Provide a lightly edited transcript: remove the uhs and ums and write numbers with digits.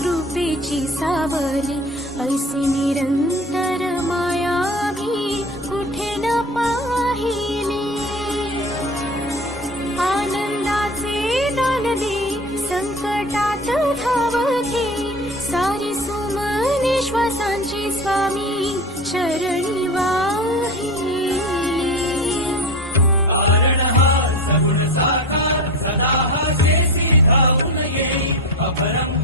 कृपेची सावली, ऐसी निरंतर माया मी कुठे न पाहिली. आनंदाचे दान दे, संकटात धाव घे, सारी सुमने श्वासांची स्वामी चरणी वाहिली. कारण हा सगुण साकार सदा हा शेषी धावून येई, अभरम